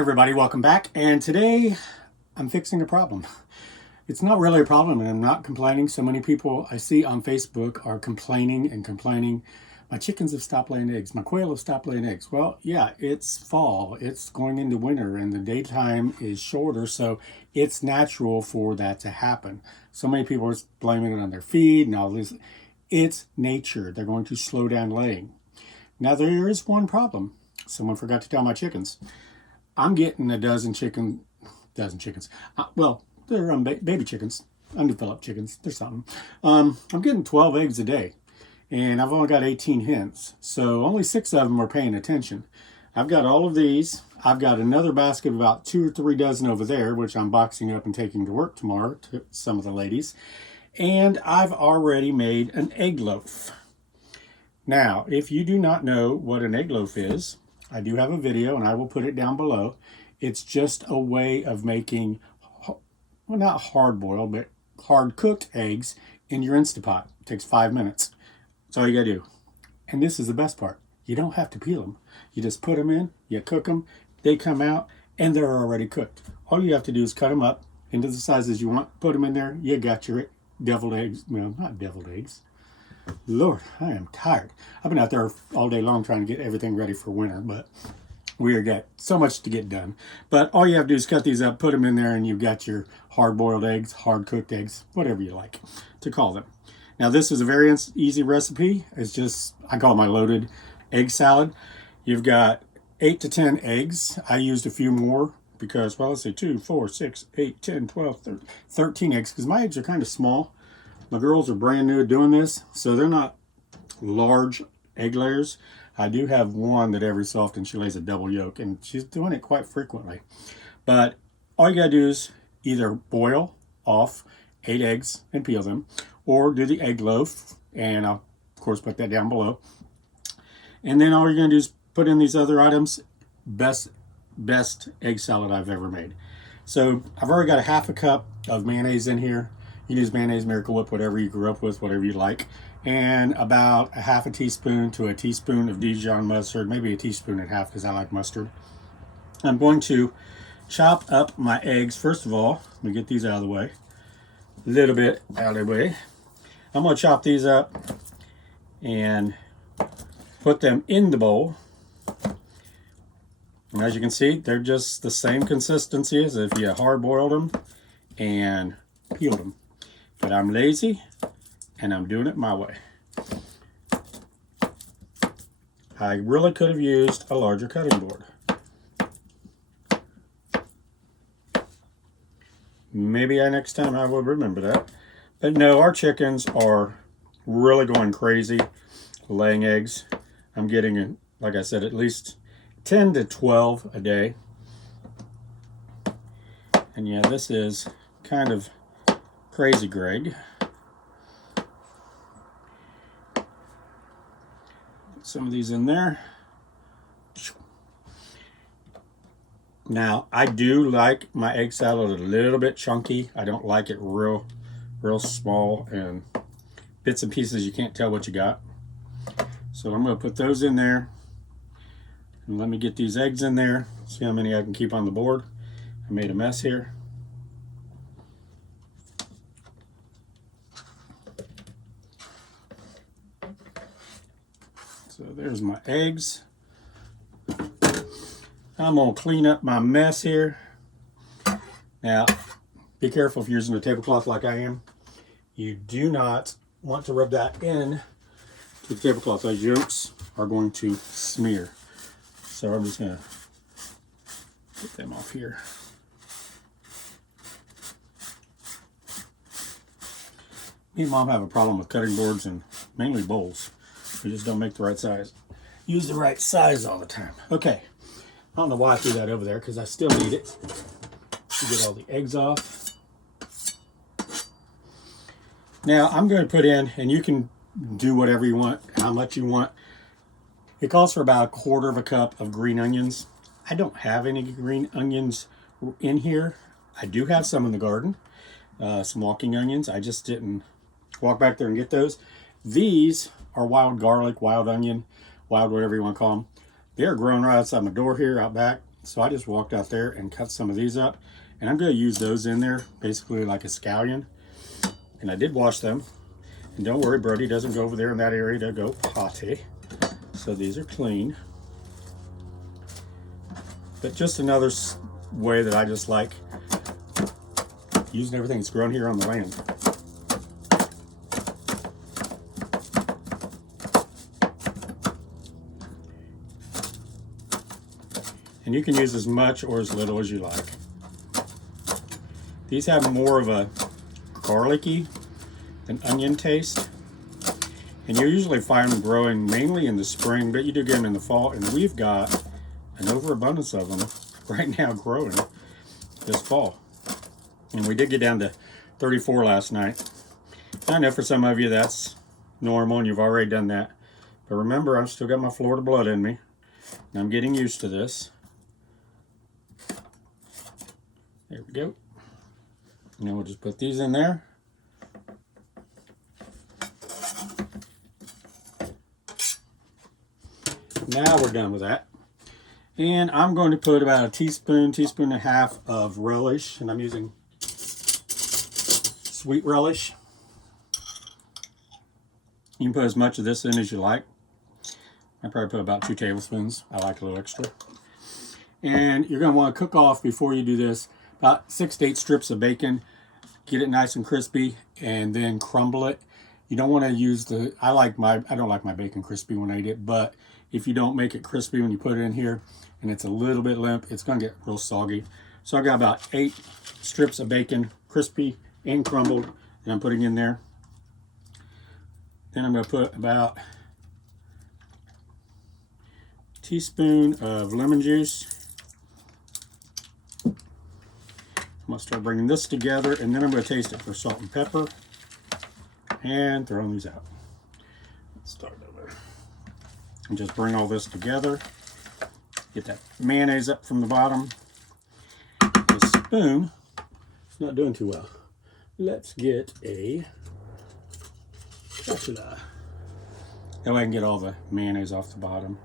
Everybody, welcome back. And today I'm fixing a problem. It's not really a problem and I'm not complaining. So many people I see on Facebook are complaining and complaining. My chickens have stopped laying eggs. My quail have stopped laying eggs. Well, yeah, it's fall. It's going into winter and the daytime is shorter. So it's natural for that to happen. So many people are blaming it on their feed and all this. It's nature. They're going to slow down laying. Now there is one problem. Someone forgot to tell my chickens. I'm getting a dozen chickens. Well, they're baby chickens, undeveloped chickens. They're something. I'm getting 12 eggs a day, and I've only got 18 hens, so only 6 of them are paying attention. I've got all of these. I've got another basket of about 2 or 3 dozen over there, which I'm boxing up and taking to work tomorrow to some of the ladies. And I've already made an egg loaf. Now, if you do not know what an egg loaf is, I do have a video and I will put it down below. It's just a way of making, well, not hard boiled, but hard cooked eggs in your Instapot. It takes 5 minutes. That's all you gotta do. And this is the best part. You don't have to peel them. You just put them in, you cook them, they come out, and they're already cooked. All you have to do is cut them up into the sizes you want, put them in there, you got your deviled eggs. Well, not deviled eggs. Lord, I am tired. I've been out there all day long trying to get everything ready for winter, but we got so much to get done. But all you have to do is cut these up, put them in there, and you've got your hard-boiled eggs, hard-cooked eggs, whatever you like to call them. Now, this is a very easy recipe. It's just, I call it my loaded egg salad. You've got 8 to 10 eggs. I used a few more because, well, let's see, 2, 4, 6, 8, 10, 12, 13 eggs, because my eggs are kind of small. My girls are brand new at doing this, so they're not large egg layers. I do have one that every so often she lays a double yolk, and she's doing it quite frequently. But all you gotta do is either boil off 8 eggs and peel them, or do the egg loaf, and I'll of course put that down below. And then all you're gonna do is put in these other items. Best egg salad I've ever made. So I've already got a half a cup of mayonnaise in here. You can use mayonnaise, Miracle Whip, whatever you grew up with, whatever you like. And about a half a teaspoon to a teaspoon of Dijon mustard, maybe a teaspoon and a half because I like mustard. I'm going to chop up my eggs. First of all, let me get these out of the way. A little bit out of the way. I'm going to chop these up and put them in the bowl. And as you can see, they're just the same consistency as if you hard boiled them and peeled them. But I'm lazy and I'm doing it my way. I really could have used a larger cutting board. Maybe next time I will remember that. But no, our chickens are really going crazy laying eggs. I'm getting, like I said, at least 10 to 12 a day. And yeah, this is kind of crazy, Greg. Put some of these in there. Now, I do like my egg salad a little bit chunky. I don't like it real small and bits and pieces you can't tell what you got. So I'm going to put those in there. And let me get these eggs in there. See how many I can keep on the board. I made a mess here. So there's my eggs. I'm going to clean up my mess here. Now, be careful if you're using a tablecloth like I am. You do not want to rub that in to the tablecloth. Those yolks are going to smear. So I'm just going to get them off here. Me and Mom have a problem with cutting boards and mainly bowls. We just don't make the right size. Use the right size all the time. Okay. I don't know why I threw that over there because I still need it to get all the eggs off. Now I'm going to put in, and you can do whatever you want, how much you want. It calls for about 1/4 cup of green onions. I don't have any green onions in here. I do have some in the garden, some walking onions. I just didn't walk back there and get those. These are wild garlic, wild onion, wild whatever you want to call them. They're growing right outside my door here, out back. So I just walked out there and cut some of these up, and I'm going to use those in there basically like a scallion. And I did wash them, and don't worry, Brody doesn't go over there in that area to go potty. So these are clean. But just another way that I just like using everything that's grown here on the land. And you can use as much or as little as you like. These have more of a garlicky than onion taste. And you usually find them growing mainly in the spring, but you do get them in the fall. And we've got an overabundance of them right now growing this fall. And we did get down to 34 last night. I know for some of you that's normal and you've already done that. But remember, I've still got my Florida blood in me. And I'm getting used to this. There we go. And then we'll just put these in there. Now we're done with that. And I'm going to put about a teaspoon and a half of relish. And I'm using sweet relish. You can put as much of this in as you like. I probably put about 2 tablespoons. I like a little extra. And you're going to want to cook off before you do this about 6 to 8 strips of bacon. Get it nice and crispy, and then crumble it. You don't want to use the, I don't like my bacon crispy when I eat it, but if you don't make it crispy when you put it in here and it's a little bit limp, it's going to get real soggy. So I got about 8 strips of bacon, crispy and crumbled, that I'm putting in there. Then I'm going to put about a teaspoon of lemon juice. I'm going to start bringing this together, and then I'm going to taste it for salt and pepper and throwing these out. Let's start over and just bring all this together. Get that mayonnaise up from the bottom. The spoon is not doing too well. Let's get a spatula. That way I can get all the mayonnaise off the bottom.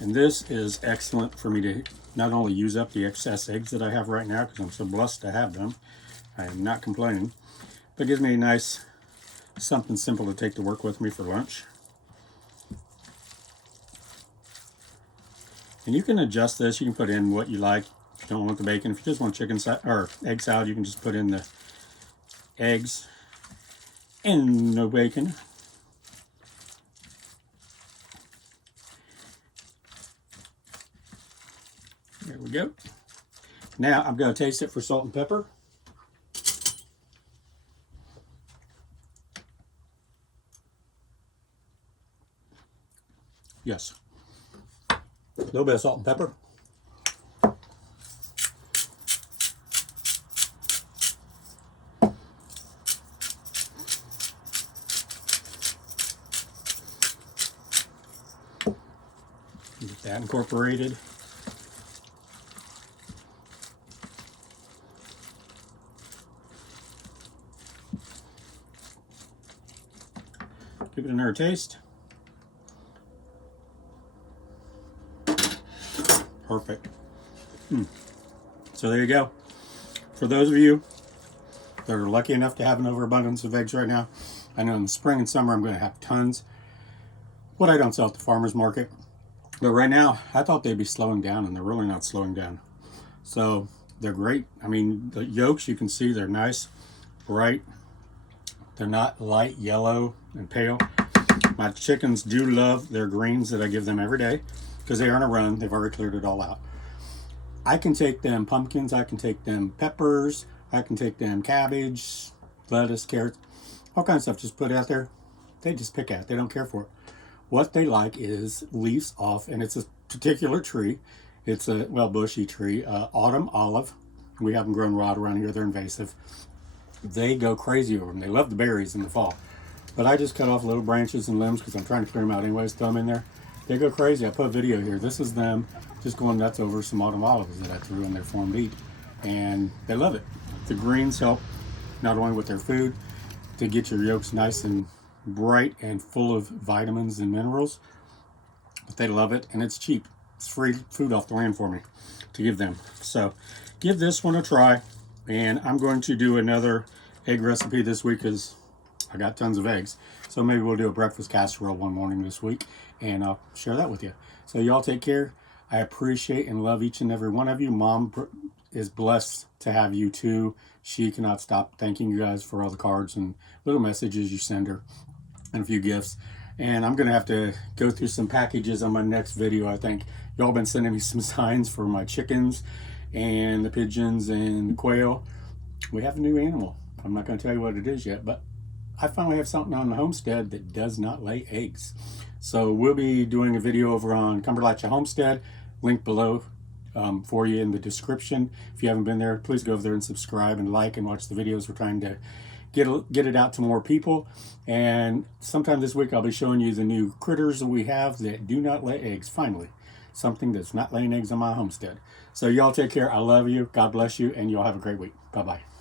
And this is excellent for me to not only use up the excess eggs that I have right now, because I'm so blessed to have them. I am not complaining. But it gives me a nice something simple to take to work with me for lunch. And you can adjust this. You can put in what you like. If you don't want the bacon, if you just want chicken or egg salad, you can just put in the eggs and no bacon. There we go. Now I'm going to taste it for salt and pepper. Yes. A little bit of salt and pepper. Get that incorporated. Give it another taste. Perfect. So there you go. For those of you that are lucky enough to have an overabundance of eggs right now, I know in the spring and summer I'm going to have tons. What I don't sell at the farmer's market. But right now, I thought they'd be slowing down, and they're really not slowing down. So they're great. I mean, the yolks, you can see they're nice, bright. They're not light yellow and pale. My chickens do love their greens that I give them every day because they are on a run. They've already cleared it all out. I can take them pumpkins. I can take them peppers. I can take them cabbage, lettuce, carrots, all kinds of stuff. Just put it out there. They just pick at it. They don't care for it. What they like is leaves off, and it's a particular tree. It's a, well, bushy tree, autumn olive. We have them grown wild around here. They're invasive. They go crazy over them. They love the berries in the fall. But I just cut off little branches and limbs because I'm trying to clear them out anyways, throw them in there. They go crazy. I put a video here. This is them just going nuts over some autumn olives that I threw in there for them to eat. And they love it. The greens help not only with their food, to get your yolks nice and bright and full of vitamins and minerals, but they love it, and it's cheap. It's free food off the land for me to give them. So give this one a try, and I'm going to do another egg recipe this week because I got tons of eggs. So maybe we'll do a breakfast casserole one morning this week, and I'll share that with you. So y'all take care. I appreciate and love each and every one of you. Mom is blessed to have you too. She cannot stop thanking you guys for all the cards and little messages you send her and a few gifts. And I'm going to have to go through some packages on my next video. I think y'all been sending me some signs for my chickens and the pigeons and the quail. We have a new animal. I'm not going to tell you what it is yet, but I finally have something on the homestead that does not lay eggs. So we'll be doing a video over on Cumberlachia Homestead, link below for you in the description. If you haven't been there, please go over there and subscribe and like and watch the videos. We're trying to get it out to more people. And sometime this week I'll be showing you the new critters that we have that do not lay eggs. Finally, something that's not laying eggs on my homestead. So y'all take care. I love you. God bless you, and y'all have a great week. Bye-bye.